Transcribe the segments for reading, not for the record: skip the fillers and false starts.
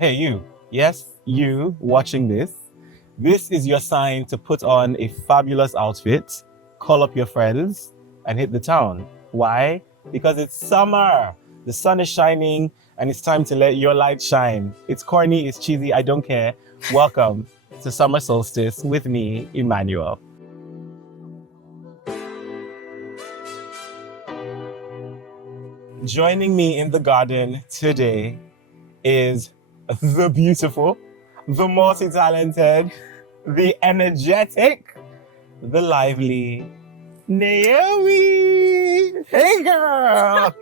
Hey, you. Yes, you watching this. This is your sign to put on a fabulous outfit, call up your friends, and hit the town. Why? Because it's summer. The sun is shining, and it's time to let your light shine. It's corny, it's cheesy, I don't care. Welcome to Summer Solstice with me, Immanuel. Joining me in the garden today is the beautiful, the multi-talented, the energetic, the lively Naomi. Hey, girl.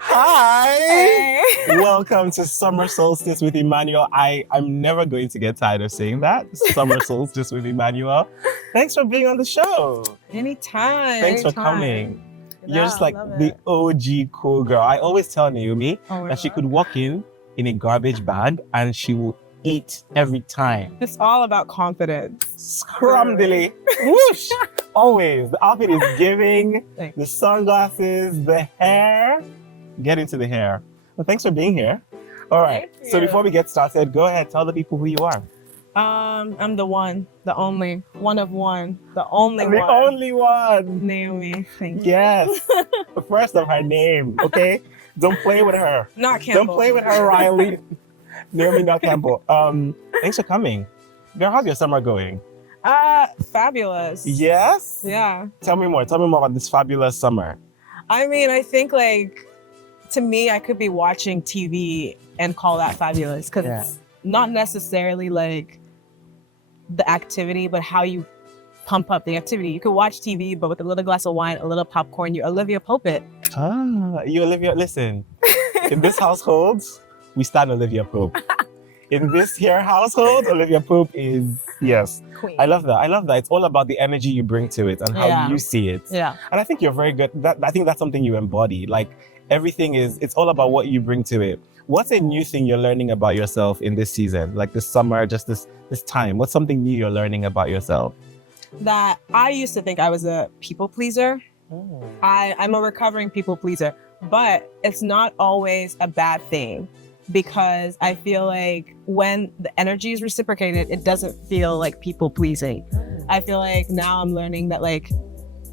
Hi. Hey. Welcome to Summer Solstice with Immanuel. I'm never going to get tired of saying that. Summer Solstice with Immanuel. Thanks for being on the show. Anytime. Thanks for coming. You're just like the it. OG cool girl. I always tell Naomi Oh, that she could walk in a garbage bag and she will eat every time. It's all about confidence. Scrumdily. Whoosh! Always. The outfit is giving. Thanks. The sunglasses, the hair. Get into the hair. Well, thanks for being here. All right. Thank So you. before we get started, go ahead. Tell the people who you are. I'm the one, the only, one of one, the only The one. only one. Naomi. Thank you. Yes. The first of her name. Okay? Don't play with her. Not Campbell. Don't play with her, Riley. Naomi, not Campbell. Thanks for coming. Girl, how's your summer going? Fabulous. Yes? Yeah. Tell me more. Tell me more about this fabulous summer. I mean, I think to me, I could be watching TV and call that fabulous because Yeah. it's not necessarily the activity, but how you pump up the activity. You could watch TV, but with a little glass of wine, a little popcorn, you're Olivia Pope. You Olivia, listen. In this household, we stand Olivia Pope. In this here household, Olivia Pope is, yes. Queen. I love that. It's all about the energy you bring to it and how Yeah. you see it. Yeah. And I think you're very good. I think that's something you embody. Like everything it's all about what you bring to it. What's a new thing you're learning about yourself in this season? Like this summer, just this time. What's something new you're learning about yourself? That I used to think I was a people pleaser. I'm a recovering people pleaser, but it's not always a bad thing because I feel like when the energy is reciprocated, it doesn't feel like people pleasing. I feel like now I'm learning that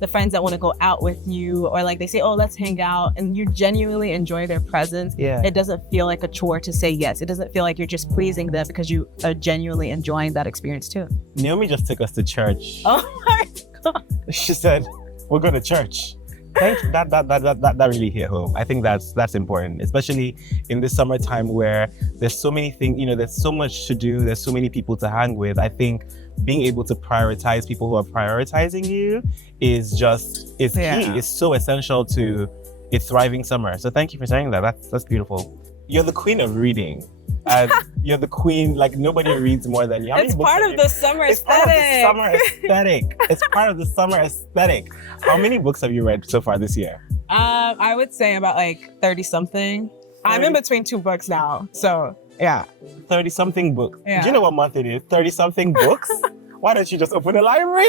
the friends that want to go out with you or they say, oh, let's hang out and you genuinely enjoy their presence. Yeah. It doesn't feel like a chore to say yes. It doesn't feel like you're just pleasing them because you are genuinely enjoying that experience too. Naomi just took us to church. Oh my God. She said, we're going to church. That really hit home. I think that's important, especially in this summertime where there's so many things, there's so much to do, there's so many people to hang with. I think being able to prioritize people who are prioritizing you is key. It's so essential to a thriving summer. So thank you for saying that. That's beautiful. You're the queen of reading. And you're the queen, nobody reads more than you. How many It's books part have of you- the summer It's part of the aesthetic. summer aesthetic. It's part of the summer aesthetic. How many books have you read so far this year? I would say about 30 something. I'm in between two books now. So yeah. 30-something books. Yeah. Do you know what month it is? 30-something books? Why don't you just open a library?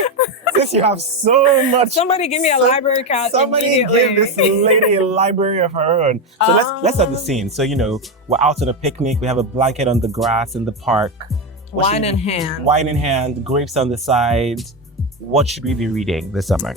Since you have so much. Somebody give me a library card Somebody immediately. give this lady a library of her own. So let's set the scene. So, we're out on a picnic. We have a blanket on the grass in the park. What Wine should in we- hand. Wine in hand, grapes on the side. What should we be reading this summer?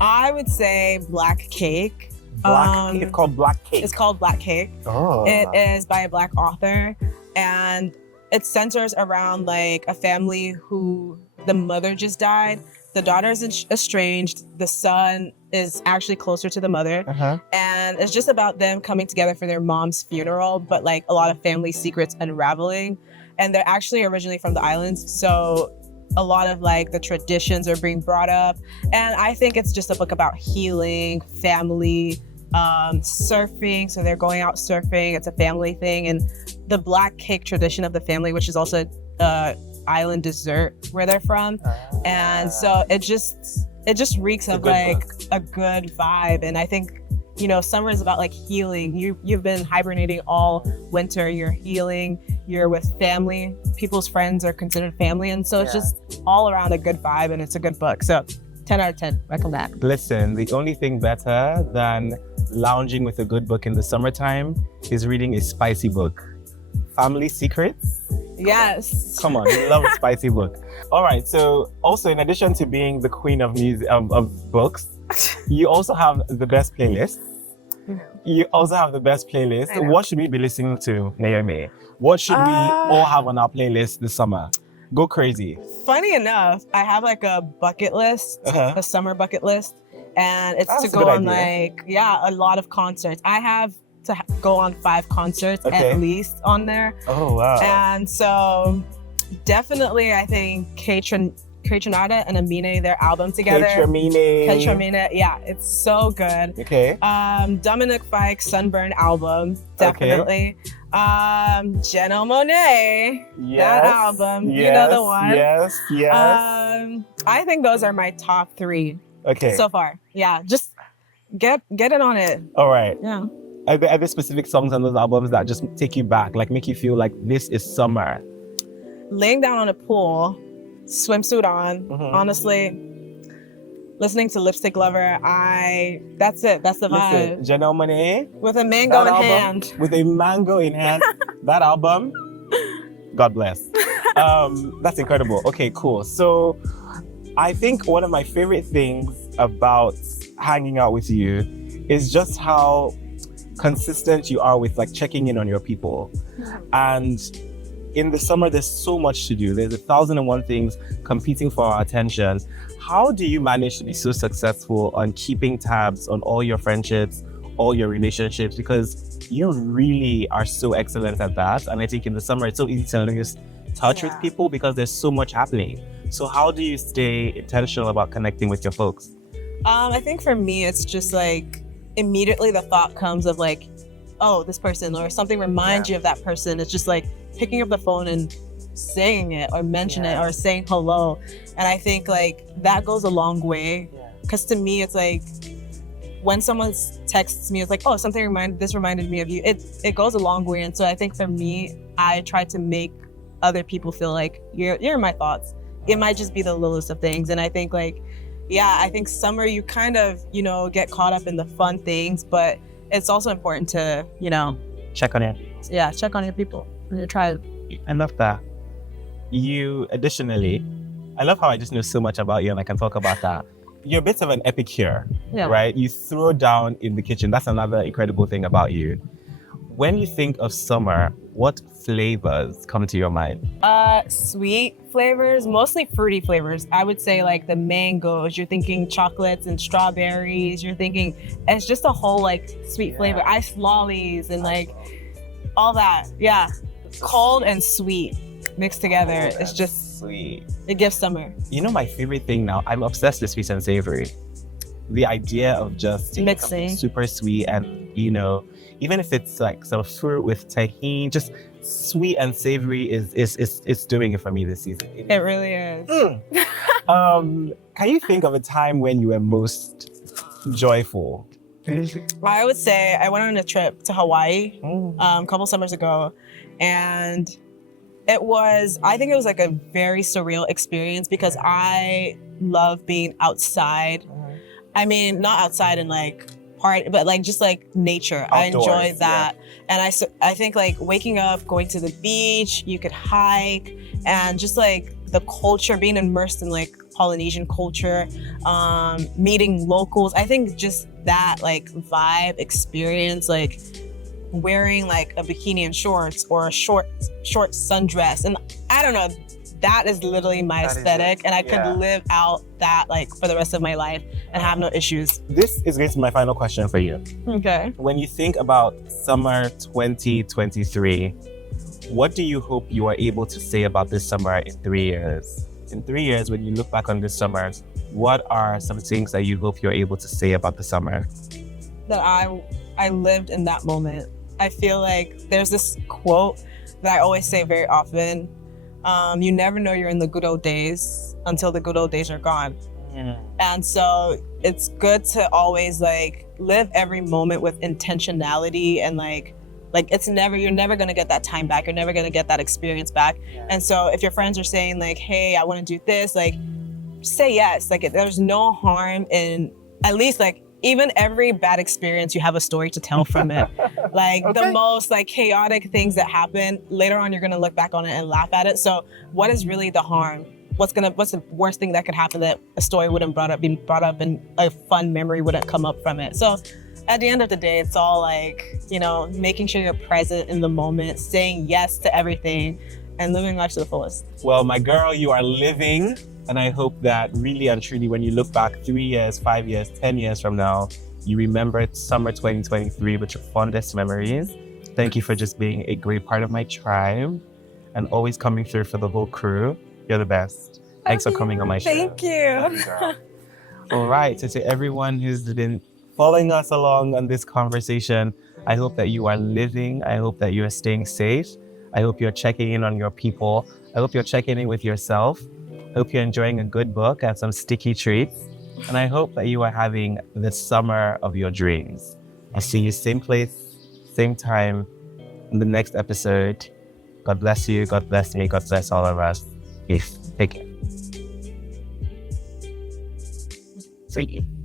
I would say Black Cake. It's called Black Cake. It's called Black Cake. Oh. It is by a Black author, and it centers around a family who the mother just died. The daughter is estranged. The son is actually closer to the mother. Uh-huh. And it's just about them coming together for their mom's funeral, but a lot of family secrets unraveling. And they're actually originally from the islands. So a lot of the traditions are being brought up. And I think it's just a book about healing, family, surfing. So they're going out surfing. It's a family thing. And the Black Cake tradition of the family, which is also island dessert where they're from. And so it just reeks of a good vibe. And I think, summer is about healing. You've been hibernating all winter, you're healing, you're with family. People's friends are considered family. And so it's just all around a good vibe and it's a good book. So 10 out of 10, recommend. Listen, the only thing better than lounging with a good book in the summertime is reading a spicy book. Family Secrets. Yes. Come on, we love a spicy book. All right. So also, in addition to being the queen of music of books, you also have the best playlist. You also have the best playlist. I know. What should we be listening to, Naomi? What should we all have on our playlist this summer? Go crazy. Funny enough, I have like a bucket list, a summer bucket list, and it's That's to a go good on idea. a lot of concerts. I have to go on 5 concerts Okay. at least on there. Oh, wow. And so definitely I think Trinidad and Amine, their album together. Tramine, yeah, it's so good. Okay. Dominic Fike's Sunburn album, definitely. Janelle Monáe, that album, you know the one. Yes. I think those are my top 3 Okay. so far. Yeah, just get it on it. All right. Yeah. Are there specific songs on those albums that just take you back, like make you feel like this is summer? Laying down on a pool, swimsuit on, honestly, listening to Lipstick Lover, that's it. That's the vibe. Listen, Janelle Monáe, With a mango in album, hand. with a mango in hand, that album, God bless. That's incredible. Okay, cool. So I think one of my favorite things about hanging out with you is just how consistent you are with like checking in on your people. And in the summer, there's so much to do. There's 1,001 things competing for our attention. How do you manage to be so successful on keeping tabs on all your friendships, all your relationships? Because you really are so excellent at that. And I think in the summer, it's so easy to lose touch with people because there's so much happening. So how do you stay intentional about connecting with your folks? I think for me, it's just like immediately the thought comes of like, oh, this person, or something reminds you of that person. It's just like picking up the phone and saying it or mentioning it or saying hello. And I think like that goes a long way. Because to me, it's like when someone texts me, it's like, oh, this reminded me of you. It goes a long way. And so I think for me, I try to make other people feel like you're in my thoughts. It might just be the littlest of things. And I think like, I think summer, you kind of, get caught up in the fun things, but it's also important to, Check on it. check on your people and your tribe. I love that. You, additionally, I love how I just know so much about you and I can talk about that. You're a bit of an epicure, right? You throw down in the kitchen. That's another incredible thing about you. When you think of summer, what flavors come to your mind? Sweet flavors, mostly fruity flavors. I would say like the mangoes, you're thinking chocolates and strawberries, you're thinking, it's just a whole like sweet flavor. Ice lollies and like all that. Yeah. Cold and sweet mixed together. It's just sweet. It gives summer. You know my favorite thing now? I'm obsessed with sweet and savory. The idea of just mixing super sweet and, even if it's like some fruit with tahini, just sweet and savory is doing it for me this season. It really is. Can you think of a time when you were most joyful? I would say I went on a trip to Hawaii a couple summers ago, and I think it was like a very surreal experience because I love being outside. I mean, not outside in like part, but like just like nature. Outdoors, I enjoy that. And I think like waking up, going to the beach, you could hike, and just like the culture, being immersed in like Polynesian culture, meeting locals. I think just that like vibe experience, like wearing like a bikini and shorts or a short sundress. And I don't know, that is literally my aesthetic, and I could live out that like for the rest of my life and have no issues. This is going to be my final question for you. Okay. When you think about summer 2023, what do you hope you are able to say about this summer in 3 years? In 3 years, when you look back on this summer, what are some things that you hope you're able to say about the summer? That I lived in that moment. I feel like there's this quote that I always say very often. You never know you're in the good old days until the good old days are gone. And so it's good to always like live every moment with intentionality, and like you're never gonna get that time back. You're never gonna get that experience back. And so if your friends are saying like, hey, I wanna do this, like say yes. Like there's no harm in at least like even every bad experience, you have a story to tell from it. Like Okay. the most like chaotic things that happen, later on, you're going to look back on it and laugh at it. So what is really the harm? What's the worst thing that could happen that a story wouldn't be brought up and a fun memory wouldn't come up from it? So at the end of the day, it's all like, you know, making sure you're present in the moment, saying yes to everything, and living life to the fullest. Well, my girl, you are living. And I hope that really and truly, when you look back 3 years, 5 years, 10 years from now, you remember summer 2023 with your fondest memories. Thank you for just being a great part of my tribe and always coming through for the whole crew. You're the best. Thanks for coming on my show. Thank you. Girl. All right. So to everyone who's been following us along on this conversation, I hope that you are living. I hope that you are staying safe. I hope you're checking in on your people. I hope you're checking in with yourself. I hope you're enjoying a good book and some sticky treats. And I hope that you are having the summer of your dreams. I'll see you same place, same time in the next episode. God bless you. God bless me. God bless all of us. Peace. Take care. Thank you.